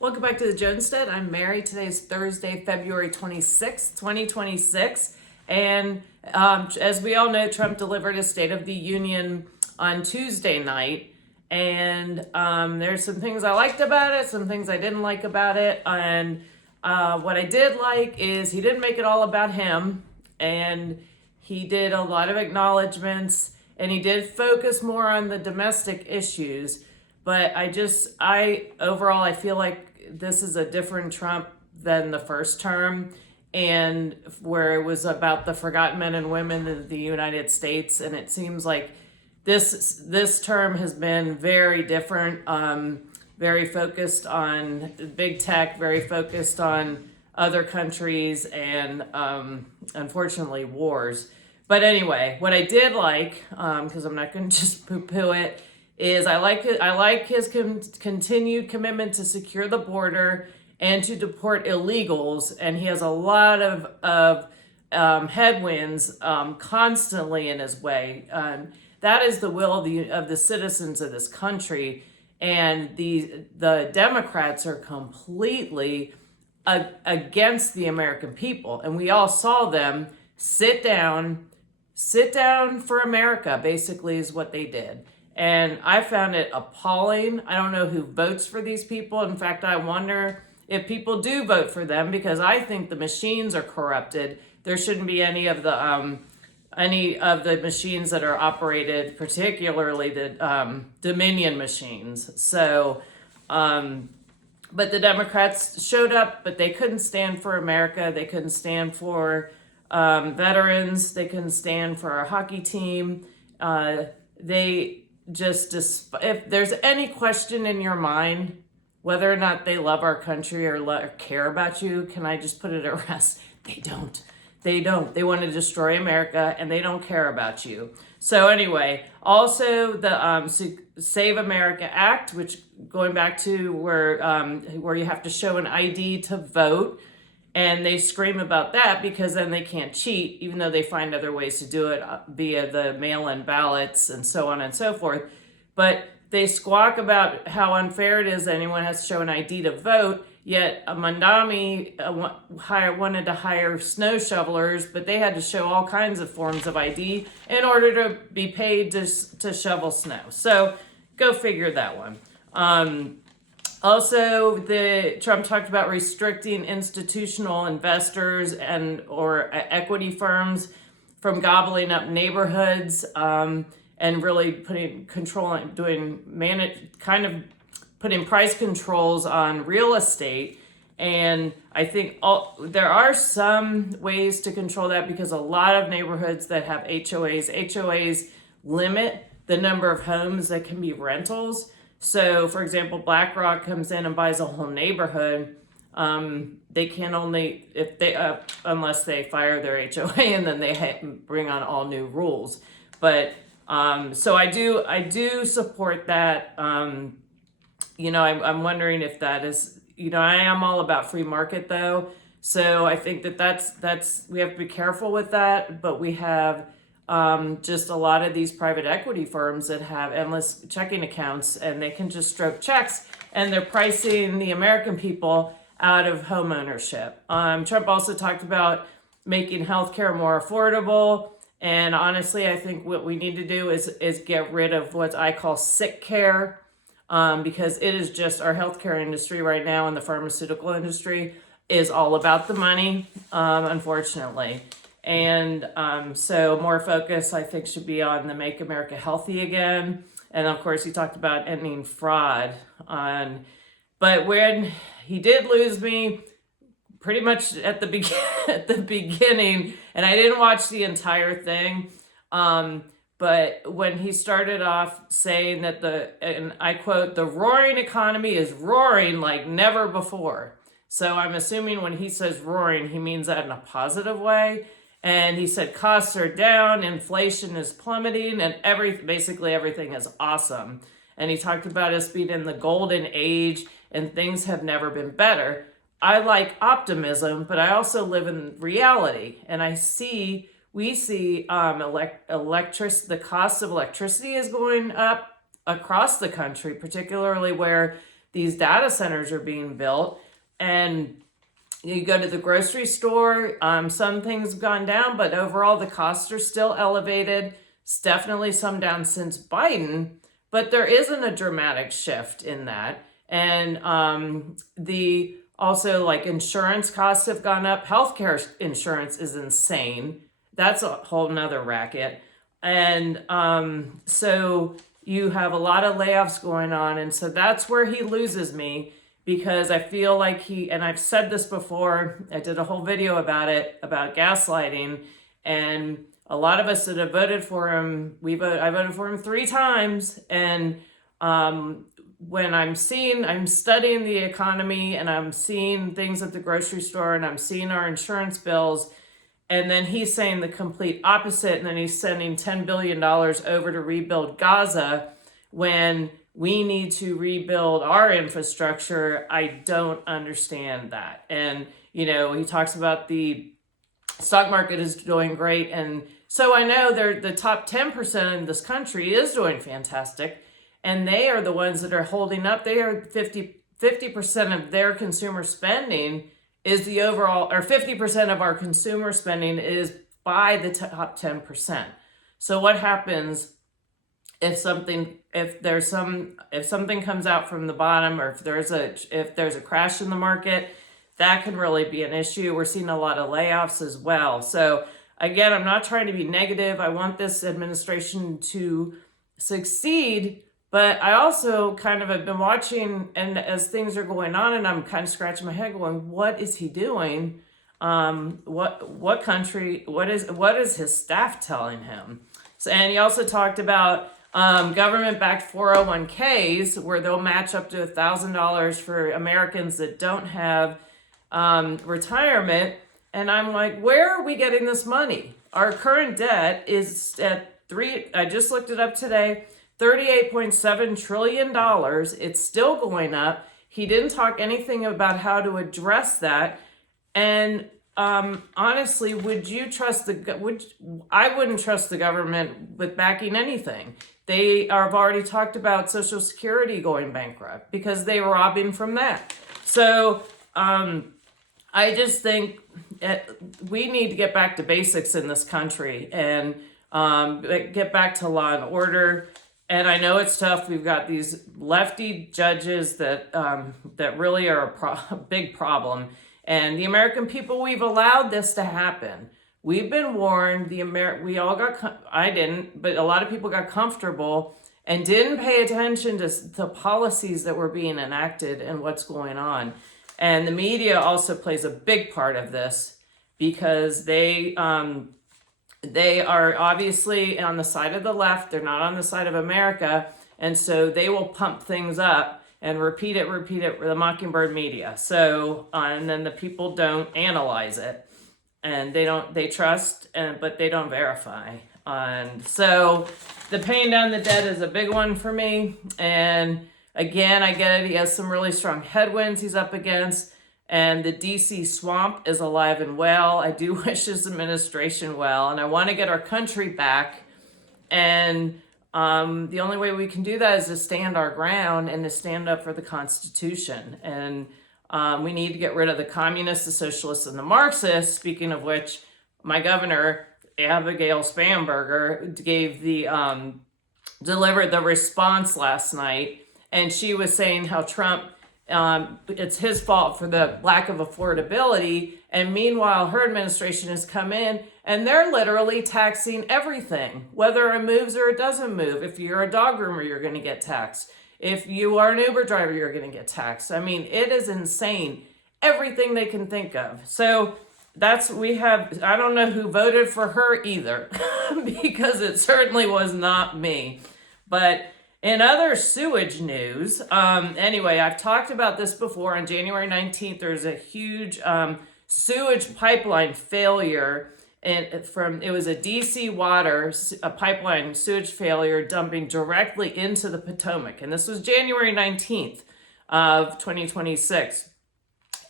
Welcome back to the Jonestead. I'm Mary. Today is Thursday, February 26th, 2026. And as we all know, Trump delivered a State of the Union on Tuesday night. And there's some things I liked about it, some things I didn't like about it. And what I did like is he didn't make it all about him. And he did a lot of acknowledgments. And he did focus more on the domestic issues. But overall, I feel like this is a different Trump than the first term, and where it was about the forgotten men and women of the United States. And it seems like this term has been very different, very focused on big tech, very focused on other countries, and unfortunately wars. But anyway, what I did like, because I'm not going to just poo-poo it, is I like his continued commitment to secure the border and to deport illegals, and he has a lot of headwinds constantly in his way. That is the will of the citizens of this country, and the Democrats are completely against the American people, and we all saw them sit down for America. Basically, is what they did. And I found it appalling. I don't know who votes for these people. In fact, I wonder if people do vote for them, because I think the machines are corrupted. There shouldn't be any of the machines that are operated, particularly the Dominion machines. So, but the Democrats showed up, but they couldn't stand for America. They couldn't stand for veterans. They couldn't stand for our hockey team. If there's any question in your mind whether or not they love our country or care about you, can I just put it at rest? They don't. They want to destroy America, and they don't care about you. So anyway, also the Save America Act, which going back to where you have to show an ID to vote. And they scream about that because then they can't cheat, even though they find other ways to do it via the mail-in ballots and so on and so forth. But they squawk about how unfair it is that anyone has to show an ID to vote, yet Mamdani wanted to hire snow shovelers, but they had to show all kinds of forms of ID in order to be paid to shovel snow. So go figure that one. Also, Trump talked about restricting institutional investors or equity firms from gobbling up neighborhoods, and really putting putting price controls on real estate. And I think there are some ways to control that, because a lot of neighborhoods that have HOAs limit the number of homes that can be rentals. So, for example, BlackRock comes in and buys a whole neighborhood. They can only, unless they fire their HOA, and then they bring on all new rules. But so I do support that. I'm wondering if that is, I am all about free market though. So I think that's we have to be careful with that. But we have just a lot of these private equity firms that have endless checking accounts, and they can just stroke checks, and they're pricing the American people out of home ownership. Trump also talked about making healthcare more affordable. And honestly, I think what we need to do is get rid of what I call sick care, because it is just our healthcare industry right now, and the pharmaceutical industry is all about the money, unfortunately. And so more focus, I think, should be on the Make America Healthy Again. And of course, he talked about ending fraud. But when he did lose me pretty much at the beginning, and I didn't watch the entire thing, but when he started off saying that and I quote, "the roaring economy is roaring like never before." So I'm assuming when he says roaring, he means that in a positive way. And he said costs are down, inflation is plummeting, and basically everything is awesome. And he talked about us being in the golden age, and things have never been better. I like optimism, but I also live in reality, and we see the cost of electricity is going up across the country, particularly where these data centers are being built. And you go to the grocery store, some things have gone down, but overall the costs are still elevated. It's definitely some down since Biden, but there isn't a dramatic shift in that. And the also, like, insurance costs have gone up. Healthcare insurance is insane. That's a whole nother racket. And so you have a lot of layoffs going on. And so that's where he loses me, because I feel like and I've said this before, I did a whole video about it, about gaslighting. And a lot of us that have voted for him, I voted for him 3 times. And when I'm studying the economy, and I'm seeing things at the grocery store, and I'm seeing our insurance bills, and then he's saying the complete opposite, and then he's sending $10 billion over to rebuild Gaza when we need to rebuild our infrastructure. I don't understand that. And, he talks about the stock market is doing great. And so I know the top 10% in this country is doing fantastic. And they are the ones that are holding up. They are 50% of their consumer spending is the overall, or 50% of our consumer spending is by the top 10%. So what happens if something comes out from the bottom, or if there's a crash in the market, that can really be an issue. We're seeing a lot of layoffs as well. So again, I'm not trying to be negative. I want this administration to succeed. But I also kind of have been watching, and as things are going on, and I'm kind of scratching my head going, what is he doing? What is his staff telling him? So, and he also talked about government-backed 401ks, where they'll match up to $1,000 for Americans that don't have retirement. And I'm like, where are we getting this money? Our current debt is at I just looked it up today, $38.7 trillion. It's still going up. He didn't talk anything about how to address that. And honestly, I wouldn't trust the government with backing anything. They have already talked about Social Security going bankrupt because they were robbing from that. So I just think we need to get back to basics in this country and get back to law and order. And I know it's tough. We've got these lefty judges that really are a big problem. And the American people, we've allowed this to happen. We've been warned. I didn't, but a lot of people got comfortable and didn't pay attention to the policies that were being enacted and what's going on. And the media also plays a big part of this, because they are obviously on the side of the left. They're not on the side of America. And so they will pump things up and repeat it, the Mockingbird media. So, and then the people don't analyze it, and they trust, but they don't verify. And so the paying down the debt is a big one for me. And again, I get it. He has some really strong headwinds he's up against. And the DC swamp is alive and well. I do wish his administration well, and I want to get our country back. And the only way we can do that is to stand our ground and to stand up for the Constitution. And we need to get rid of the communists, the socialists, and the Marxists. Speaking of which, my governor, Abigail Spanberger, delivered the response last night, and she was saying how Trump, it's his fault for the lack of affordability. And meanwhile, her administration has come in and they're literally taxing everything, whether it moves or it doesn't move. If you're a dog groomer, you're going to get taxed. If you are an Uber driver, you're going to get taxed. I mean, it is insane. Everything they can think of. So I don't know who voted for her either, because it certainly was not me. But in other sewage news, anyway, I've talked about this before. On January 19th, there's a huge sewage pipeline failure. It was a DC Water, a pipeline sewage failure dumping directly into the Potomac. And this was January 19th of 2026.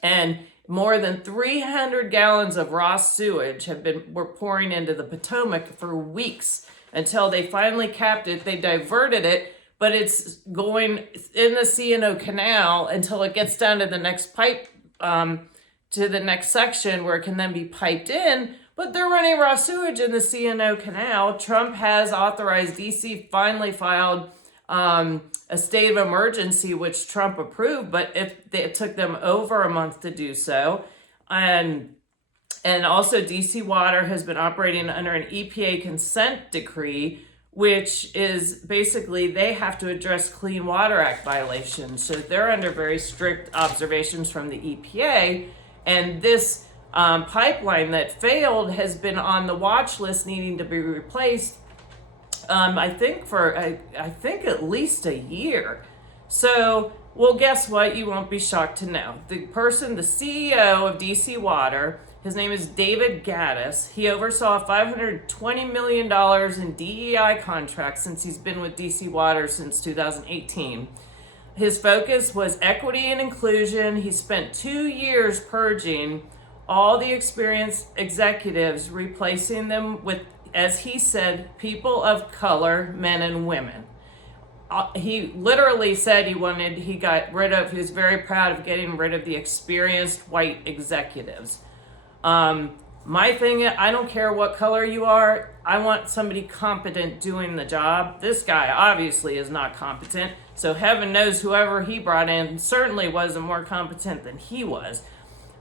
And more than 300 gallons of raw sewage were pouring into the Potomac for weeks until they finally capped it. They diverted it, but it's going in the C&O Canal until it gets down to the next pipe, to the next section where it can then be piped in. But they're running raw sewage in the C&O Canal. Trump has authorized, DC finally filed a state of emergency, which Trump approved, but it took them over a month to do so. And also DC Water has been operating under an EPA consent decree, which is basically they have to address Clean Water Act violations. So they're under very strict observations from the EPA. And this pipeline that failed has been on the watch list needing to be replaced, I think at least a year. So, well, guess what? You won't be shocked to know. The CEO of DC Water, his name is David Gaddis. He oversaw $520 million in DEI contracts since he's been with DC Water since 2018. His focus was equity and inclusion. He spent 2 years purging all the experienced executives, replacing them with, as he said, people of color, men and women. He literally said he was very proud of getting rid of the experienced white executives. My thing, I don't care what color you are. I want somebody competent doing the job. This guy obviously is not competent. So heaven knows whoever he brought in certainly wasn't more competent than he was.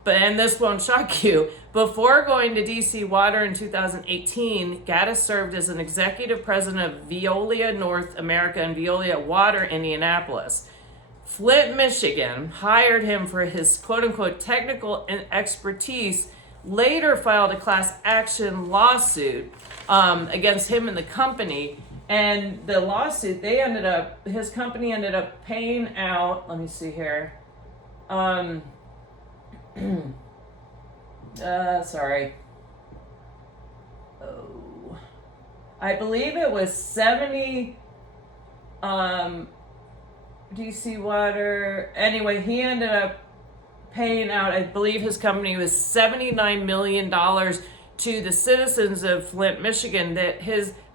And this won't shock you. Before going to DC Water in 2018, Gaddis served as an executive president of Veolia North America and Veolia Water Indianapolis. Flint, Michigan hired him for his quote-unquote technical expertise, later filed a class action lawsuit against him and the company. And the lawsuit, his company ended up paying out, let me see here. Sorry. Oh, I believe it was 70, DC Water. Anyway, he ended up paying out, I believe his company was $79 million to the citizens of Flint, Michigan, that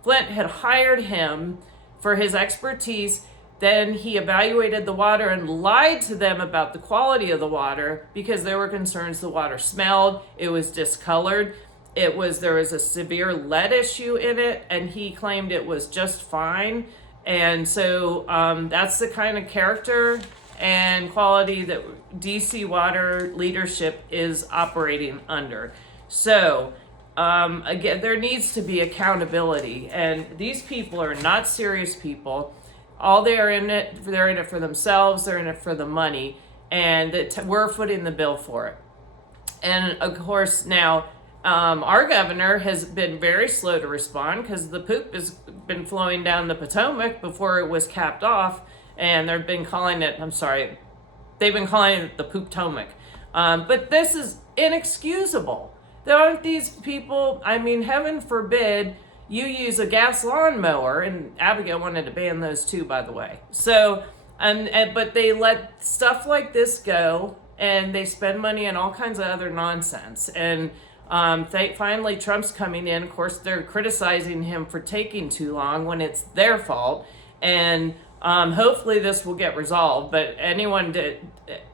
Flint had hired him for his expertise. Then he evaluated the water and lied to them about the quality of the water because there were concerns the water smelled, it was discolored, there was a severe lead issue in it, and he claimed it was just fine. And so that's the kind of character and quality that DC Water leadership is operating under. So again, there needs to be accountability, and these people are not serious people. They're in it for themselves, they're in it for the money, and we're footing the bill for it. And of course now, our governor has been very slow to respond because the poop has been flowing down the Potomac before it was capped off, and they've been calling it the Poop-tomac. But this is inexcusable. There aren't these people, heaven forbid, you use a gas lawnmower, and Abigail wanted to ban those too, by the way. So, but they let stuff like this go, and they spend money on all kinds of other nonsense. And finally, Trump's coming in. Of course, they're criticizing him for taking too long when it's their fault. And hopefully this will get resolved. But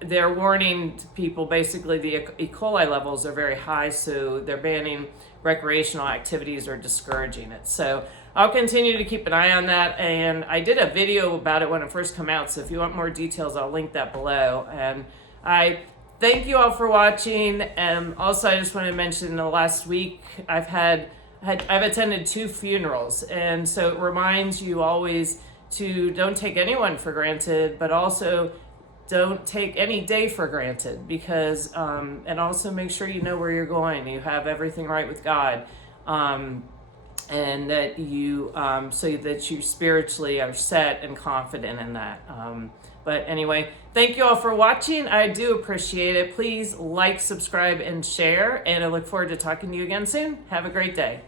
they're warning people, basically the E. coli levels are very high, so they're banning recreational activities or discouraging it. So I'll continue to keep an eye on that. And I did a video about it when it first came out. So if you want more details, I'll link that below. And I thank you all for watching. And also I just want to mention in the last week, I've attended 2 funerals. And so it reminds you always to don't take anyone for granted, but also don't take any day for granted, because and also make sure you know where you're going, you have everything right with God, and that you so that you spiritually are set and confident in that. But anyway, thank you all for watching. I do appreciate it. Please like, subscribe, and share, and I look forward to talking to you again soon. Have a great day.